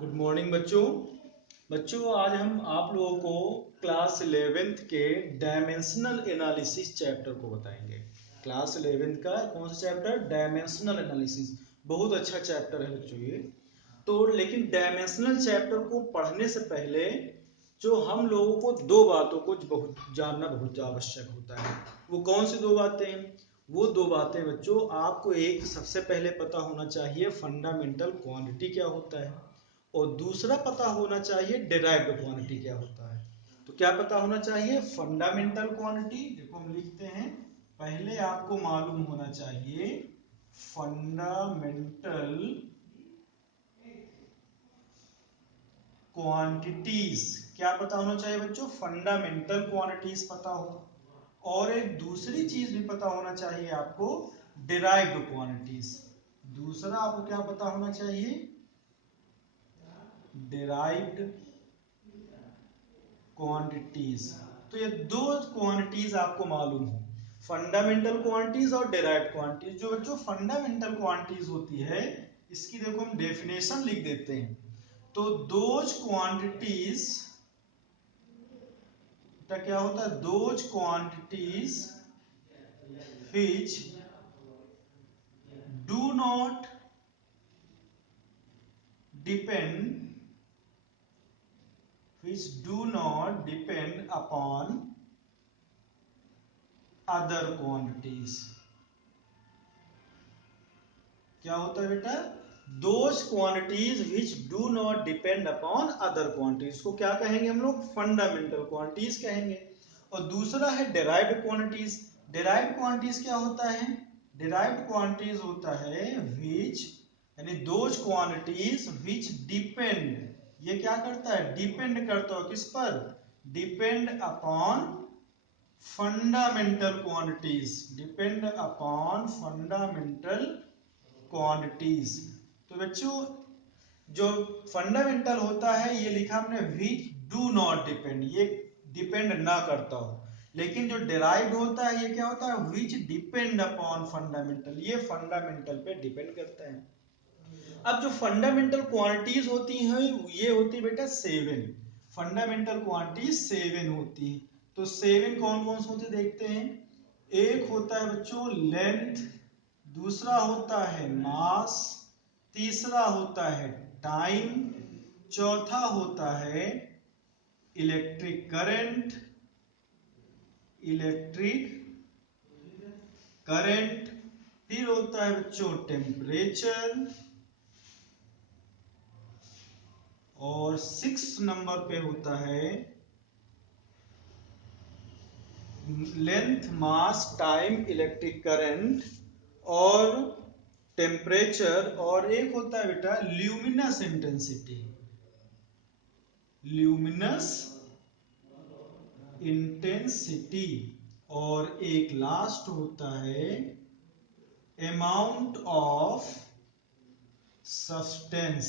Good morning बच्चों आज हम आप लोगों को क्लास 11th के डायमेंशनल एनालिसिस चैप्टर को बताएंगे। क्लास 11th का कौन सा चैप्टर? Dimensional analysis. बहुत अच्छा चैप्टर है बच्चों ये तो। लेकिन डायमेंशनल चैप्टर को पढ़ने से पहले जो हम लोगों को दो बातों को जानना बहुत आवश्यक होता है। वो कौन सी दो बातें? वो दो बातें बच्चों, आपको एक सबसे पहले पता होना चाहिए फंडामेंटल क्वांटिटी क्या होता है, और दूसरा पता होना चाहिए डिराइव्ड क्वांटिटी क्या होता है। तो क्या पता होना चाहिए? Fundamental quantity. देखो हम लिखते हैं, पहले आपको मालूम होना चाहिए फंडामेंटल क्वांटिटीज। क्या पता होना चाहिए बच्चों? फंडामेंटल क्वांटिटीज पता हो। और एक दूसरी चीज भी पता होना चाहिए आपको, डिराइव्ड क्वांटिटीज। दूसरा आपको क्या पता होना चाहिए? Derived quantities. तो ये दो क्वांटिटीज आपको मालूम हो, फंडामेंटल क्वांटिटीज और डिराइव्ड क्वांटिटीज। जो बच्चों फंडामेंटल क्वांटिटीज होती है, इसकी देखो हम डेफिनेशन लिख देते हैं। तो दोज क्वांटिटीज, क्या होता है? Those quantities which do not depend upon other quantities। क्या होता है बेटा? Those quantities which do not depend upon other quantities को क्या कहेंगे हम लोग? फंडामेंटल क्वांटिटीज कहेंगे। और दूसरा है डिराइव्ड क्वांटिटीज। डिराइव्ड क्वांटिटीज क्या होता है? डिराइव्ड क्वांटिटीज होता है विच, यानी दोज क्वांटिटीज विच डिपेंड, ये क्या करता है? डिपेंड करता है किस पर? Depend upon fundamental quantities. Depend upon fundamental quantities. तो बच्चों जो फंडामेंटल होता है, ये लिखा हमने विच डू नॉट डिपेंड, ये डिपेंड ना करता हो। लेकिन जो डिराइव्ड होता है, ये क्या होता है? विच डिपेंड अपॉन फंडामेंटल, ये फंडामेंटल पे डिपेंड करता है। अब जो फंडामेंटल क्वांटिटीज होती हैं, ये होती बेटा 7। फंडामेंटल क्वांटिटीज 7 होती है। तो 7 कौन कौन से होते देखते हैं। एक होता है बच्चों लेंथ, दूसरा होता है मास, तीसरा होता है टाइम, चौथा होता है इलेक्ट्रिक करंट, फिर होता है बच्चों टेम्परेचर, और 6 नंबर पे होता है लेंथ, मास, टाइम, इलेक्ट्रिक करंट और टेम्परेचर, और एक होता है बेटा ल्यूमिनस इंटेंसिटी। Luminous intensity. और एक लास्ट होता है अमाउंट ऑफ सब्सटेंस।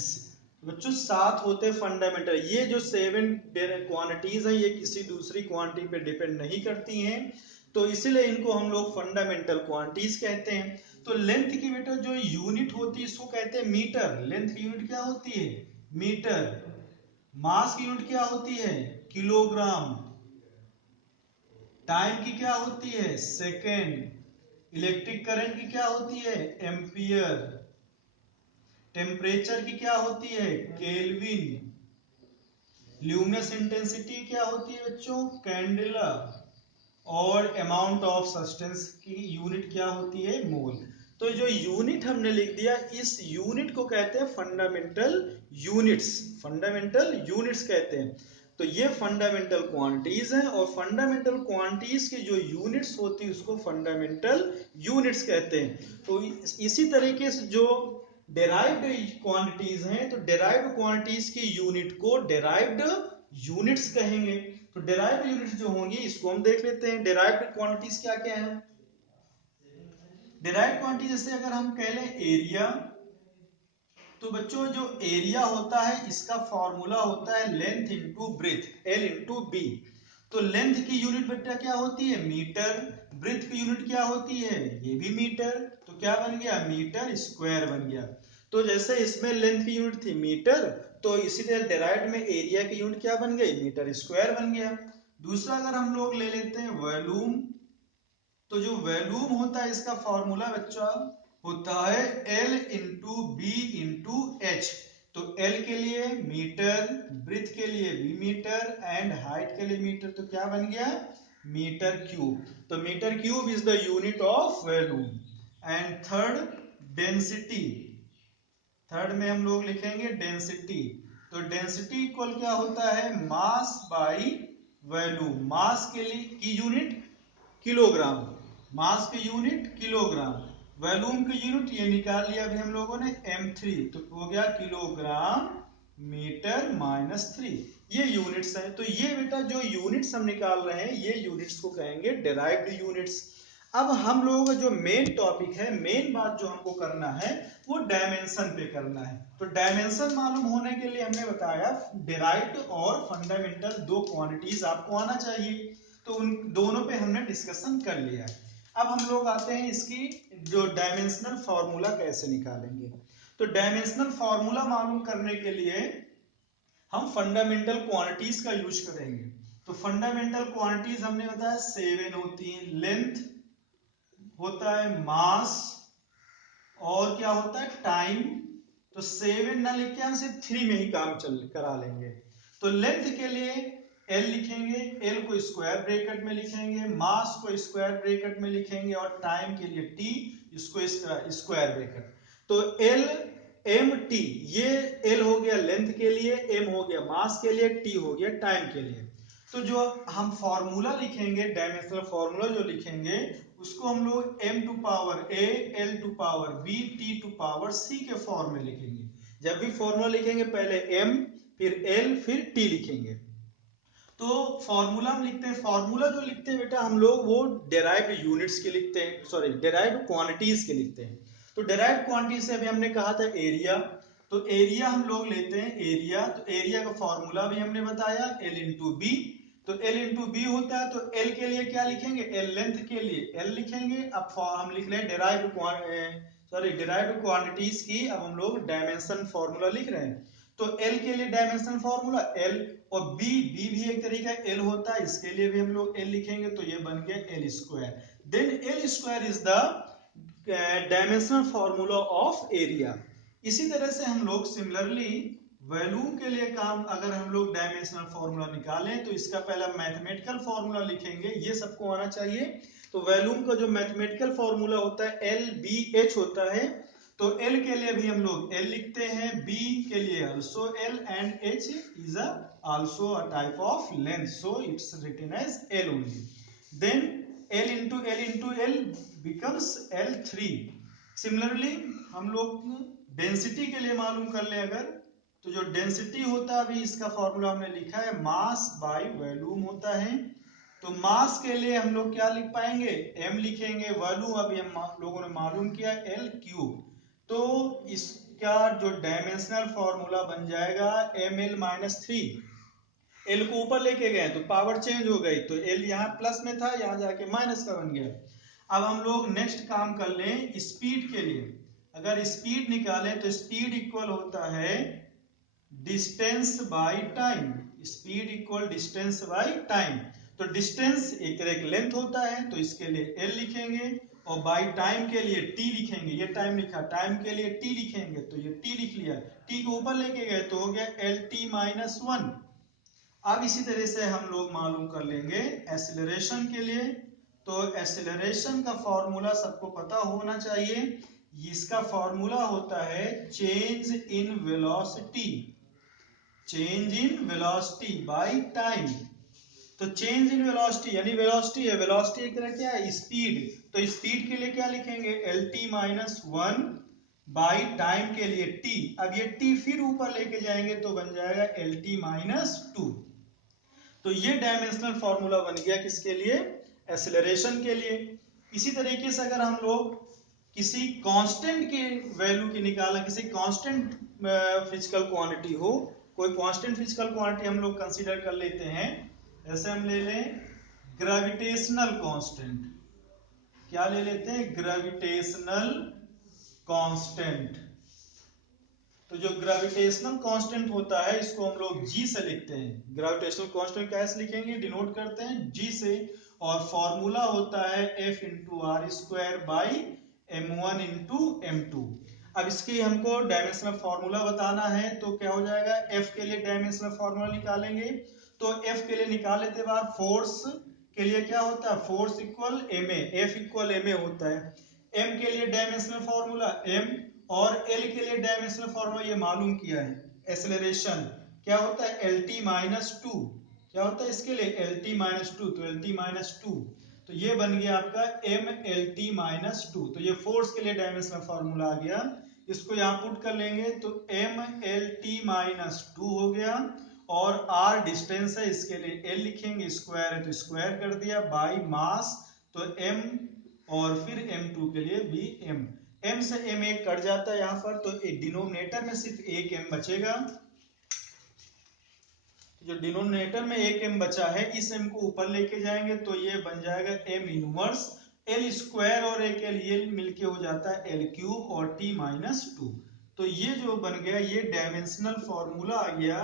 बच्चों 7 होते हैं फंडामेंटल। ये जो 7 क्वांटिटीज हैं, ये किसी दूसरी क्वांटिटी पे डिपेंड नहीं करती हैं, तो इसीलिए इनको हम लोग फंडामेंटल क्वांटिटीज कहते हैं। तो लेंथ की बेटा जो यूनिट होती है, इसको कहते हैं मीटर। लेंथ की यूनिट क्या होती है? मीटर। मास की यूनिट क्या होती है? किलोग्राम। टाइम की क्या होती है? सेकेंड। इलेक्ट्रिक करंट की क्या होती है? एम्पियर। टेम्परेचर की क्या होती है? केल्विन। ल्यूमिनस इंटेंसिटी क्या होती है बच्चों? कैंडेला। और अमाउंट ऑफ सब्सटेंस की यूनिट क्या होती है? मोल। तो जो यूनिट हमने लिख दिया, इस यूनिट को कहते हैं फंडामेंटल यूनिट्स। फंडामेंटल यूनिट्स कहते हैं। तो ये फंडामेंटल क्वांटिटीज हैं, और फंडामेंटल क्वांटिटीज की जो यूनिट्स होती है उसको फंडामेंटल यूनिट्स कहते हैं। तो इसी तरीके से जो डेराइव्ड क्वांटिटीज हैं, तो डेराइव्ड क्वांटिटीज की यूनिट को डेराइव्ड यूनिट्स कहेंगे। तो डेराइव्ड यूनिट्स जो होंगी, इसको हम देख लेते हैं। डेराइव्ड क्वांटिटीज क्या क्या है? डेराइव्ड क्वांटिटी जैसे अगर हम कह लें एरिया, तो बच्चों जो एरिया होता है, इसका फॉर्मूला होता है length into breadth, l into b. तो लेंथ की यूनिट बेटा क्या होती है? मीटर। ब्रेथ की यूनिट क्या होती है? ये भी मीटर। तो क्या बन गया? मीटर स्क्वायर बन गया। तो जैसे इसमें लेंथ की यूनिट थी मीटर, तो इसी तरह डेराइव्ड में एरिया की यूनिट क्या बन गई, मीटर स्क्वायर बन गया। दूसरा अगर हम लोग ले लेते हैं वॉल्यूम, तो जो वॉल्यूम होता है इसका फॉर्मूला बच्चा होता है L into b into h. तो L के लिए मीटर, ब्रीथ के लिए भी मीटर एंड हाइट के लिए मीटर, तो क्या बन गया, मीटर क्यूब। तो metre cube is the unit of volume. And third density, third में हम लोग लिखेंगे डेंसिटी। तो डेंसिटी इक्वल क्या होता है, मास बाई वॉल्यूम। मास के लिए की यूनिट किलोग्राम, मास की यूनिट किलोग्राम, वॉल्यूम की यूनिट ये निकाल लिया अभी हम लोगों ने m3, तो हो गया किलोग्राम मीटर माइनस 3। ये यूनिट्स हैं। तो ये बेटा जो यूनिट्स हम निकाल रहे हैं ये यूनिट्स को कहेंगे डिराइव्ड यूनिट्स। अब हम लोगों का जो मेन टॉपिक है, मेन बात जो हमको करना है वो डायमेंशन पे करना है। तो डायमेंशन मालूम होने के लिए हमने बताया डिराइव्ड और फंडामेंटल दो क्वांटिटीज आपको आना चाहिए, तो उन दोनों पे हमने डिस्कशन कर लिया है। अब हम लोग आते हैं इसकी जो डायमेंशनल फॉर्मूला कैसे निकालेंगे। तो डायमेंशनल फॉर्मूला मालूम करने के लिए हम फंडामेंटल क्वांटिटीज का यूज करेंगे। तो फंडामेंटल क्वांटिटीज हमने बताया 7 होती हैं, लेंथ होता है, मास और क्या होता है, टाइम। तो 7 ना लिख के हम सिर्फ 3 में ही काम चल करा लेंगे। तो लेंथ के लिए L लिखेंगे, L को स्क्वायर ब्रैकेट में लिखेंगे, मास को स्क्वायर ब्रैकेट में लिखेंगे और टाइम के लिए T, इसको स्क्वायर ब्रैकेट। तो L M T, ये L हो गया लेंथ के लिए, M हो गया मास के लिए, T हो गया टाइम के लिए। तो जो हम फॉर्मूला लिखेंगे, डायमेंशनल फॉर्मूला जो लिखेंगे उसको हम लोग m to power a, l to power b, t to power c के फॉर्म में लिखेंगे। जब भी फॉर्मूला लिखेंगे पहले m फिर l फिर t लिखेंगे। तो फॉर्मूला हम लिखते हैं, फॉर्मूला जो लिखते हैं बेटा हम लोग वो डेराइव्ड यूनिट्स के लिखते हैं, सॉरी डेराइव्ड क्वांटिटीज के लिखते हैं। तो डेराइव्ड क्वांटिटी से अभी हमने कहा था एरिया, तो एरिया हम लोग लेते हैं एरिया। तो एरिया का फॉर्मूला भी हमने बताया L इंटू बी। तो L इंटू बी होता है, तो L के लिए क्या लिखेंगे, L लेंथ के लिए L लिखेंगे। अब हम लिख रहे हैं डेराइव्ड क्वांटिटीज की, अब हम लोग डायमेंशन फॉर्मूला लिख रहे हैं। तो L के लिए डायमेंशनल फॉर्मूला L, और B भी एक तरीका L होता है, इसके लिए भी हम लोग L लिखेंगे, तो ये बन गया L square. Then L square is the dimensional formula of area. इसी तरह से हम लोग सिमिलरली वॉल्यूम के लिए काम, अगर हम लोग डायमेंशनल फॉर्मूला निकालें तो इसका पहला मैथमेटिकल फॉर्मूला लिखेंगे, ये सबको आना चाहिए। तो वॉल्यूम का जो मैथमेटिकल फॉर्मूला होता है LBH होता है। तो L के लिए भी हम लोग L लिखते हैं, B के लिए also L, and H is also a type of length, so it's written as L only. Then L into L becomes L3. Similarly हम लोग डेंसिटी के लिए मालूम कर ले अगर, तो जो डेंसिटी होता है अभी इसका फॉर्मूला हमने लिखा है मास बाय वॉल्यूम होता है। तो मास के लिए हम लोग क्या लिख पाएंगे, m लिखेंगे, वॉल्यूम अभी हम लोगों ने मालूम किया L क्यूब। तो इसका जो डायमेंशनल फॉर्मूला बन जाएगा ml माइनस 3। L को ऊपर लेके गए तो पावर चेंज हो गई, तो L यहाँ प्लस में था, यहाँ जाके माइनस का बन गया। अब हम लोग नेक्स्ट काम कर लें स्पीड के लिए। अगर स्पीड निकालें तो स्पीड इक्वल होता है distance by time. Speed equal distance by time. तो डिस्टेंस एक तरह की लेंथ होता है, तो इसके लिए L लिखेंगे, और बाय टाइम के लिए T लिखेंगे। ये टाइम लिखा, टाइम के लिए T लिखेंगे, तो ये T लिख लिया। T को ऊपर लेके गए तो हो गया LT माइनस 1। अब इसी तरह से हम लोग मालूम कर लेंगे एक्सीलरेशन के लिए। तो एक्सीलरेशन का फॉर्मूला सबको पता होना चाहिए। इसका फॉर्मूला होता है change in velocity, change in velocity by time. तो चेंज इन वेलोसिटी यानी वेलोसिटी है, वेलोसिटी एक तरह क्या है, स्पीड। तो स्पीड के लिए क्या लिखेंगे, LT माइनस 1 बाई टाइम के लिए T। अब ये T फिर ऊपर लेके जाएंगे तो बन जाएगा LT माइनस 2। तो ये डायमेंशनल फॉर्मूला बन गया किसके लिए, एक्सेलरेशन के लिए। इसी तरीके से अगर हम लोग किसी कांस्टेंट की वैल्यू की निकालना, किसी कांस्टेंट फिजिकल क्वांटिटी हो, कोई कांस्टेंट फिजिकल क्वांटिटी हम लोग कंसीडर कर लेते हैं। जैसे हम ले लें ग्रेविटेशनल कांस्टेंट, क्या ले लेते हैं, ग्रेविटेशनल कांस्टेंट। तो जो ग्रेविटेशनल कांस्टेंट होता है इसको हम लोग जी से लिखते हैं। ग्रेविटेशनल कांस्टेंट कैसे लिखेंगे, डिनोट करते हैं जी से, और फॉर्मूला होता है F into r square by m1 into m2। अब इसकी हमको डायमेंशनल फॉर्मूला बताना है, तो क्या हो जाएगा, F के लिए डायमेंशनल फॉर्मूला निकालेंगे। तो F के लिए निकाले थे बार, फोर्स के लिए क्या होता है, force equal ma, F equal ma होता है। m के लिए डायमेंशनल फॉर्मूला m, और L के लिए डायमेंशनल फॉर्मूला ये मालूम किया है, एक्सेलरेशन क्या होता है LT माइनस टू, क्या होता है इसके लिए LT माइनस टू, तो LT माइनस टू, तो ये बन गया आपका MLT माइनस टू। तो ये फोर्स के लिए डायमेंशनल फॉर्मूला आ गया, इसको यहाँ पुट कर लेंगे तो MLT माइनस टू हो गया, और R डिस्टेंस है इसके लिए L लिखेंगे, स्क्वायर है तो स्क्वायर कर दिया, बाई मास तो M, और फिर M2 के लिए भी M, M से M एक कट जाता है यहाँ पर, तो डिनोमिनेटर में सिर्फ एक M बचेगा। जो डिनोमिनेटर में एक m बचा है, इस m को ऊपर लेके जाएंगे तो ये बन जाएगा m इनवर्स l स्क्वायर, और एक l ये मिलके हो जाता है l क्यूब और t माइनस टू। तो ये जो बन गया ये डायमेंशनल फॉर्मूला आ गया,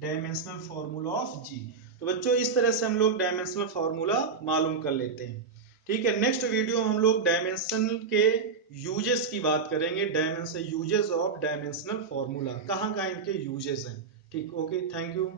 डायमेंशनल फॉर्मूला ऑफ g। तो बच्चों इस तरह से हम लोग डायमेंशनल फॉर्मूला मालूम कर लेते हैं। ठीक है, नेक्स्ट वीडियो में हम लोग डायमेंशन के यूजेस की बात करेंगे, dimension uses of dimensional formula, कहाँ कहाँ इनके यूजेस हैं। ठीक, ओके, थैंक यू।